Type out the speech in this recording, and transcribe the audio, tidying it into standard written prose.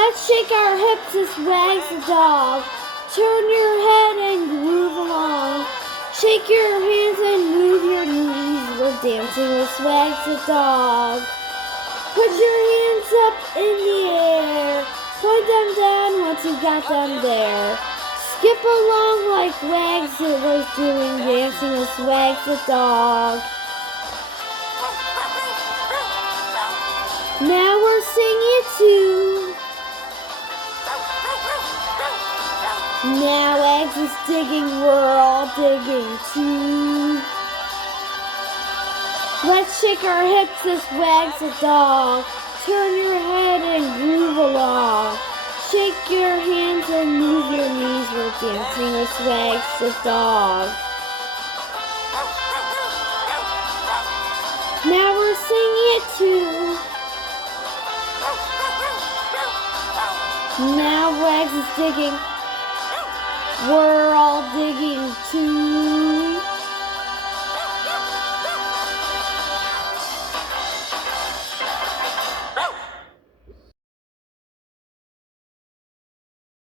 Let's shake our hips as wags the dog. Turn your head and groove along. Shake your hands and move your knees. We're dancing with Swags the dog. Put your hands up in the air. Point them down once you got them there. Skip along like Wags was doing, dancing with Swags the dog. Now we're singing too. Now Wags is digging, we're all digging too. Let's shake our hips as Wags the dog. Turn your head and groove along. Shake your hands and move your knees. We're dancing with Swags the dog. Now we're singing it too. Now Wags is digging. We're all digging too.